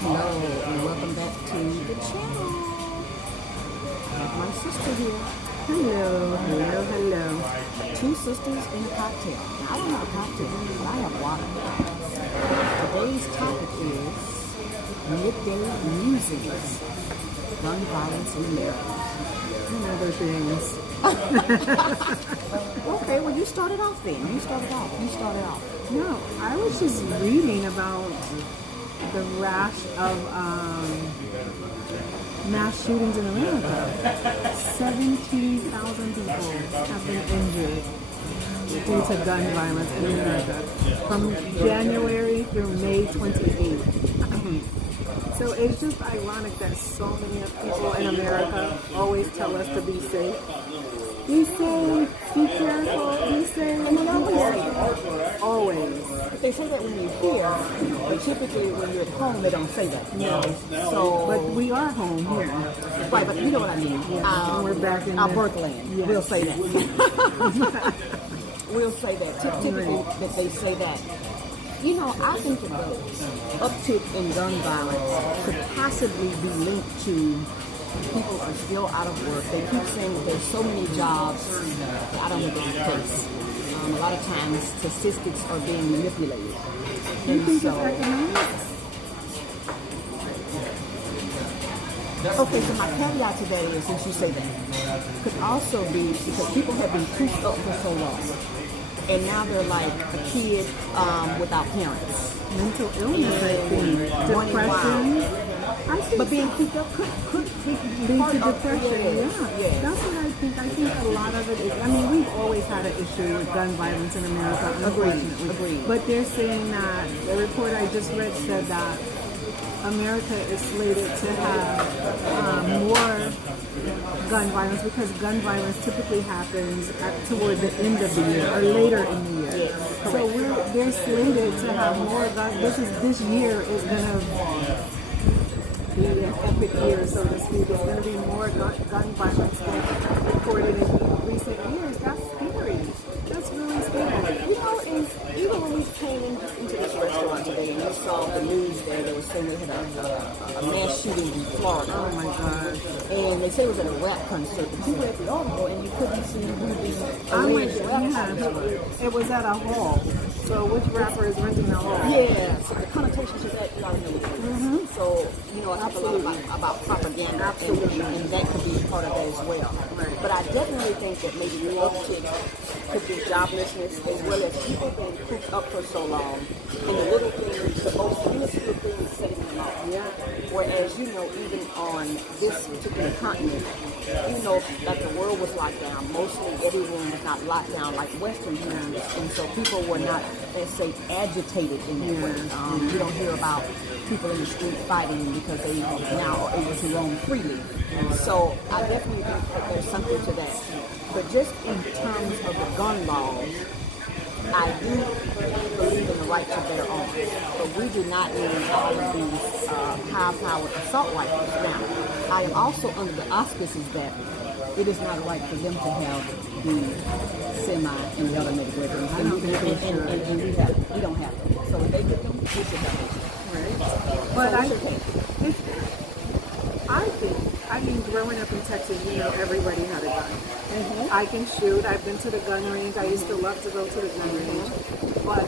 Hello and welcome back to the channel. I have my sister here. Hello. Two sisters in a cocktail. Now, I don't have a cocktail, but I have water. Today's topic is midday musings, gun violence in America. And other things. Okay, well you started off then. You started off. No, I was just reading about the rash of mass shootings in America. 17,000 people have been injured due to gun violence in America from January through May 28th. So it's just ironic that so many people in America always tell us to be safe. Be safe, be careful, be safe. And they always say that. Always. They say that when you're here, but typically when you're at home, they don't say that. No. So, But we are home here. right, but you know what I mean. Yeah. We're back in our the birthland. Yes. We'll say that. We'll say that. Typically, that they say that. You know, I think that the uptick in gun violence could possibly be linked to people are still out of work. They keep saying that there's so many jobs. I don't think it's the case. A lot of times, statistics are being manipulated. You think it's economics? Okay, so my caveat to that is, since you say that, could also be because people have been cooped up for so long. And now they're like a kid without parents. Mental illness, I think. Depression. I think But being cooped up could lead to depression. Yeah. That's what I think. I think a lot of it is, I mean, we've always had an issue with gun violence in America, unfortunately. Agreed. But they're saying that, the report I just read said that America is slated to have more gun violence because gun violence typically happens toward the end of the year or later in the year. Yes, so they're slated to have more gun. This year is gonna be an epic year, so to speak. There's gonna be more gun violence than recorded in recent years. That's scary. That's really scary. You know, and even when we came into this restaurant today and we saw the news there was saying they had a mass shooting in Florida. Oh my gosh. And they said it was at a rap concert. But you read the article and you couldn't see who the alleged rap concert was. It was at a hall. So which rapper is renting the hall? Yeah, so the connotation to that, you already know what it is. So, you know, I talk a lot about propaganda, and that could be part of that as well. Right. But I definitely think that maybe the uptick could be joblessness as well as people being cooped up for so long. And the little things, the most minuscule things setting them off. Yeah. Whereas, you know, even on this particular continent, even though like the world was locked down, mostly everyone was not locked down like Western countries, and so people were not, let's say, agitated in that way. You don't hear about people in the street fighting because they now are able to roam freely. So I definitely think that there's something to that. But just in terms of the gun laws, I do believe in the right to bear arms, but we do not need all of these high-powered assault rifles. Now, I am also under the auspices that it is not right for them to have the semi and the automatic weapons. I don't think they should. And we don't have them. So if they get them, we should have them. Right. But So I mean, growing up in Texas, you know, everybody had a gun. I can shoot. I've been to the gun range. I used to love to go to the gun range. But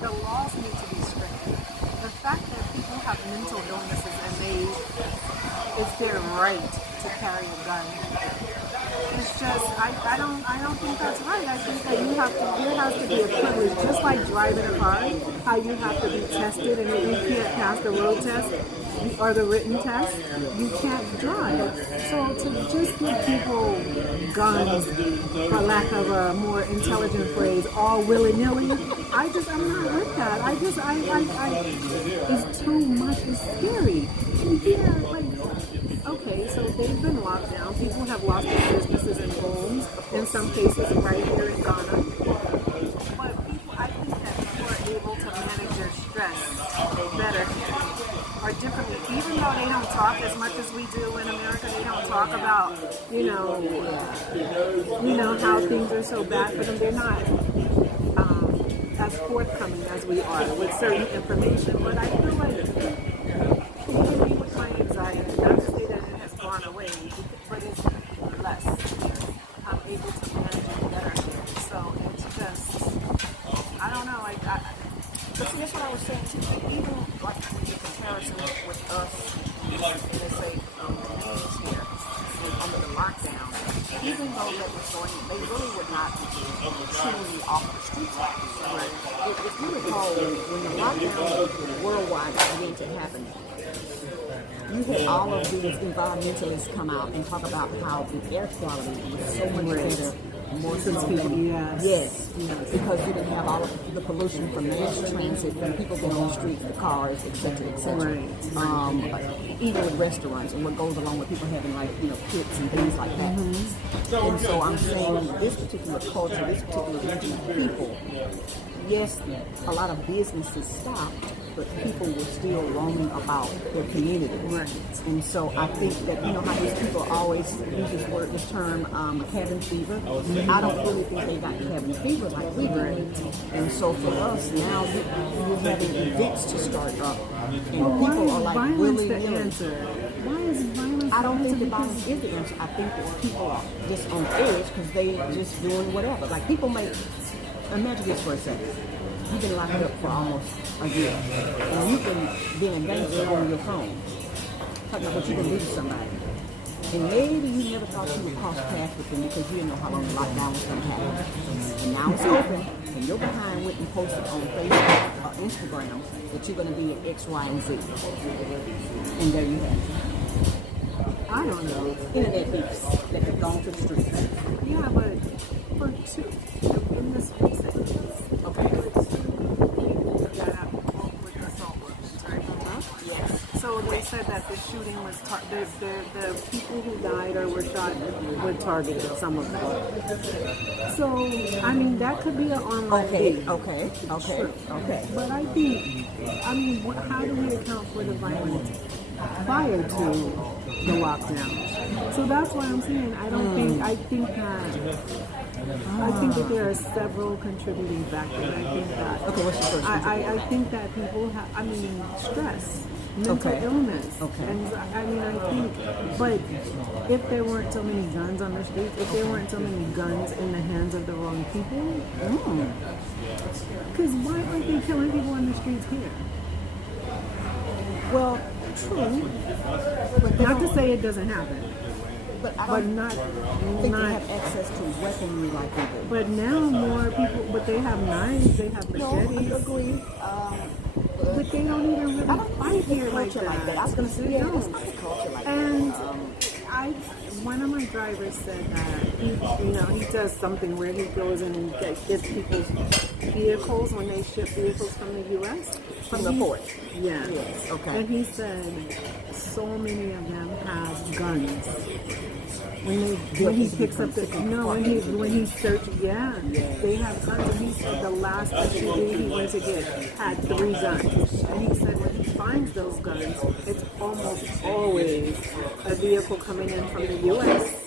the laws need to be stricter. The fact that people have mental illnesses and it's their right to carry a gun. It's just, I don't think that's right. I think that there has to be a privilege, just like driving a car, how you have to be tested and if you can't pass the road test or the written test, you can't drive. So to just give people guns, for lack of a more intelligent phrase, all willy-nilly, I'm not with that. It's too much, it's scary. And here, like, okay, so they've been locked down. People have lost their businesses and homes, in some cases right here in Ghana. But I think that people are able to manage their stress better here, or differently. Even though they don't talk as much as we do in America, they don't talk about, how things are so bad for them. They're not as forthcoming as we are with certain information. But I feel like But see, that's what I was saying too. Even like the comparison with us, let's say the news here, and under the lockdown, even though that was going, they really would not truly off the streets like this. Right? If you recall, when the lockdown worldwide began to happen, you had all of these environmentalists come out and talk about how the air quality was so much better, more people. Yes, because you didn't have all of the pollution from mass transit, from people going on the streets, the cars, etc., etc. Even with restaurants and what goes along with people having pits and things like that. And so I'm saying this particular culture, this particular region of people, yes, a lot of businesses stopped, but people were still roaming about their community. Right. And so I think that, how these people always use this term, cabin fever. I don't really think they got cabin fever like we do. And so for us now, we're having events to start up. And people are like really the answer? Why is violence? I don't think that violence is the answer. I think that people are just on edge because they just doing whatever. Like people may, imagine this for a second. You've been locked up for almost a year. And you've been being a gangster on your phone. Talking about what you can do to somebody. And maybe you never thought you would cross paths with them because you didn't know how long the lockdown was going to happen. And now it's open, and you're behind went and posted on Facebook or Instagram that you're going to be at X, Y, and Z. And there you have it. I don't know. Internet beefs that have gone to the streets. Yeah, but for two, in this recent case, that happened with assault weapons, right? Yes. So they said that the shooting was the people who died or were shot were targeted, some of them. So I mean that could be an online beef. Okay. But I think, how do we account for the violence prior to the lockdown? So that's why I'm saying I think that there are several contributing factors. I think that. Okay, what's the first? I think that people have, stress, mental illness. Okay. And I think, but if there weren't so many guns on the streets, if there weren't so many guns in the hands of the wrong people, because why aren't they killing people on the streets here? Well, true. But not to say it doesn't happen. But not they have access to weaponry like they do. But now more people, but they have knives, they have machetes. No, I agree. But they don't even really fight here like that. I was going to say, it's not the culture like and that. One of my drivers said that he does something where he goes in and gets people's vehicles when they ship vehicles from the U.S. From the port. Yeah. Yes. Okay. And he said so many of them have guns. When he picks up when he searches, they have guns. And he said the last SUV he went to get had 3 guns. And he said when he finds those guns, it's almost always a vehicle coming in from the U.S.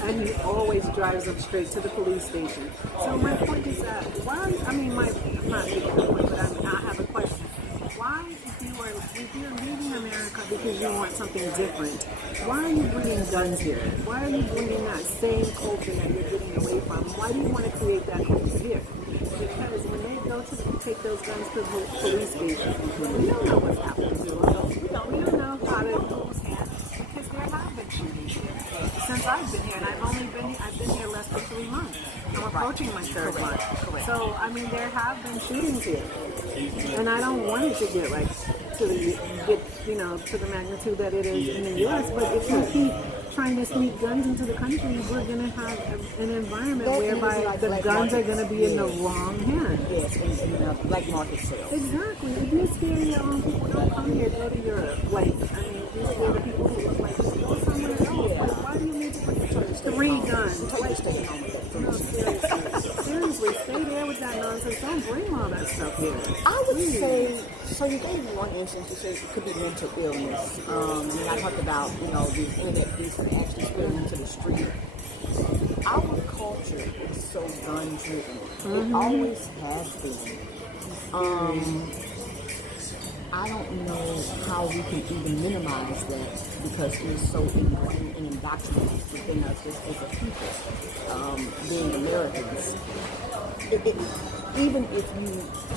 And he always drives them straight to the police station. So my point is that I'm not making a point, but I have a question. Why, if you're leaving America because you want something different, why are you bringing guns here? Why are you bringing that same culture that you're getting away from? Why do you want to create that culture here? Because when they go to take those guns to the police station, we don't know what's happening to them. We don't know how to lose hands because there have been shootings here since I've been here, and I've been here less than 3 months. I'm approaching my 3rd month. Correct. So there have been shootings here, and I don't want it to get to the magnitude that it is in the U.S. But if we keep trying to sneak guns into the country, we're going to have an environment whereby the guns are going to be in the wrong hands. Yes, in black market sales. Exactly. If you scare your own people, don't come here, go to Europe. If you scare the people who look like you, go somewhere else. Yeah. Why do you need to put 3 guns? No, seriously, stay there with that nonsense. Don't bring all that stuff here. I would say, so you gave me one instance, you said it could be mental illness. And I talked about, these internet beefs and actually spilling into the street. Our culture is so gun-driven. It always has been. I don't know how we can even minimize that because it's so ingrained and indoctrinated within us just as a people, being Americans. Even if you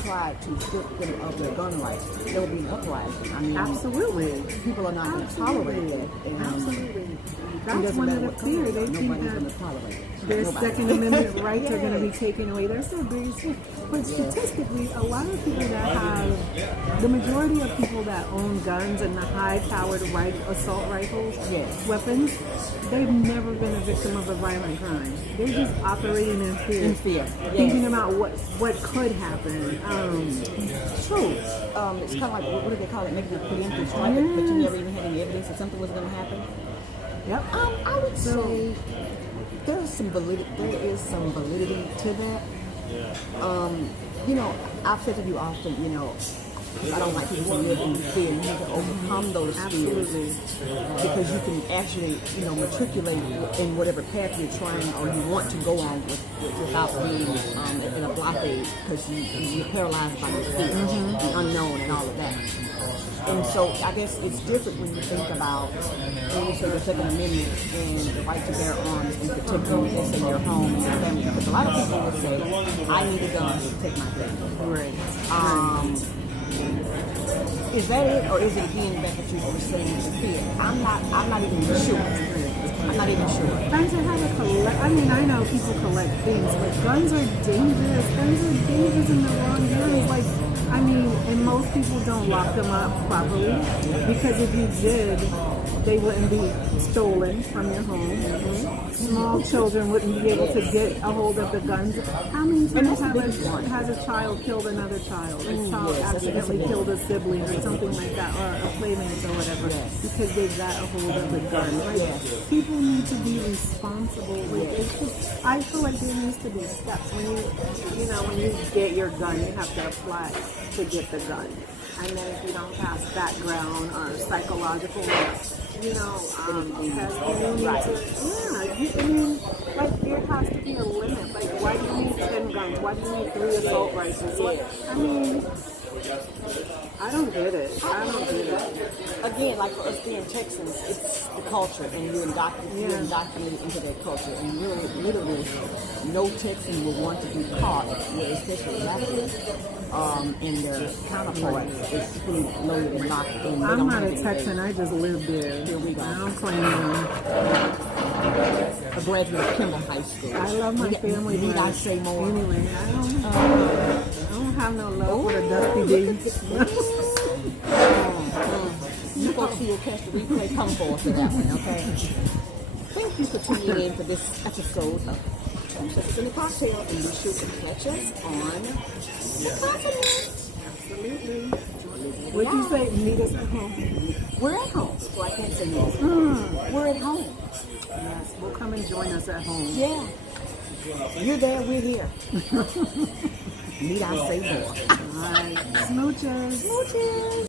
try to strip them of their gun rights, there will be an uprising. I mean, absolutely. People are not going to tolerate that. And, Absolutely. That's one of the fears. They think nobody's going that to tolerate it. their Nobody. Second Amendment rights are going to be taken away. That's their biggest fear. But statistically, a lot of people that have, the majority of people that own guns and the high-powered assault rifles, Yes. weapons, they've never been a victim of a violent crime. They're just operating in fear. In fear, Thinking yes. about what could happen. True. It's kind of like, what do they call it? Making a preemptive strike, but you never even had any evidence that something was going to happen. Yep. I would say there is some validity to that. You know, I've said to you often, you know, I don't like people to live in fear. You need to overcome those fears because you can actually, you know, matriculate in whatever path you're trying or you want to go on without being in a blockade because you're paralyzed by the fear, the unknown, and all of that. And so I guess it's different when you think about when you say the Second Amendment and the right to bear arms and protect let's say your home and your family. Because a lot of people would say, I need a gun to protect my family. Right. Is that it, or is it again back at you were saying the fear? I'm not even sure. I'm not even sure. Guns are how to collect. I mean, I know people collect things, but guns are dangerous. Guns are dangerous in the wrong hands. Like, I mean, and most people don't lock them up properly because if you did, they wouldn't be stolen from your home. Small children wouldn't be able to get a hold of the guns. How many times has a child killed another child? A child accidentally killed a sibling or something like that, or a playmate or whatever, because they got a hold of the gun. Like, people need to be responsible. It's just, I feel like there needs to be steps. When you get your gun, you have to apply to get the gun. And then if you don't pass background or psychological, test, you need to, I mean, like, there has to be a limit. Like, why do you need 10 guns? Why do you need 3 assault rifles? Like, I mean, I don't get it. Again, like for us being Texans, it's the culture, and you're indoctrinated into that culture. And really, literally, no Texan will want to be caught, especially Baptists, and their counterparts is fully loaded and locked in. I'm not a Texan. I just live there. Here we go. I don't claim them. A graduate of Kimball High School. I love my family. Need I say more? Anyway, I don't have no love for the dusty days. You folks who will catch the replay, come forward for that one, okay? Thank you for tuning in for this episode of Sistas in the Cocktail, and be sure to catch us on the continent. Absolutely. What'd you say? Meet us at home. We're at home, so I can't say yes. We're at home. Yes, we'll come and join us at home. Yeah. You're there, we're here. Need I say more? All right. Smooches. Smooches.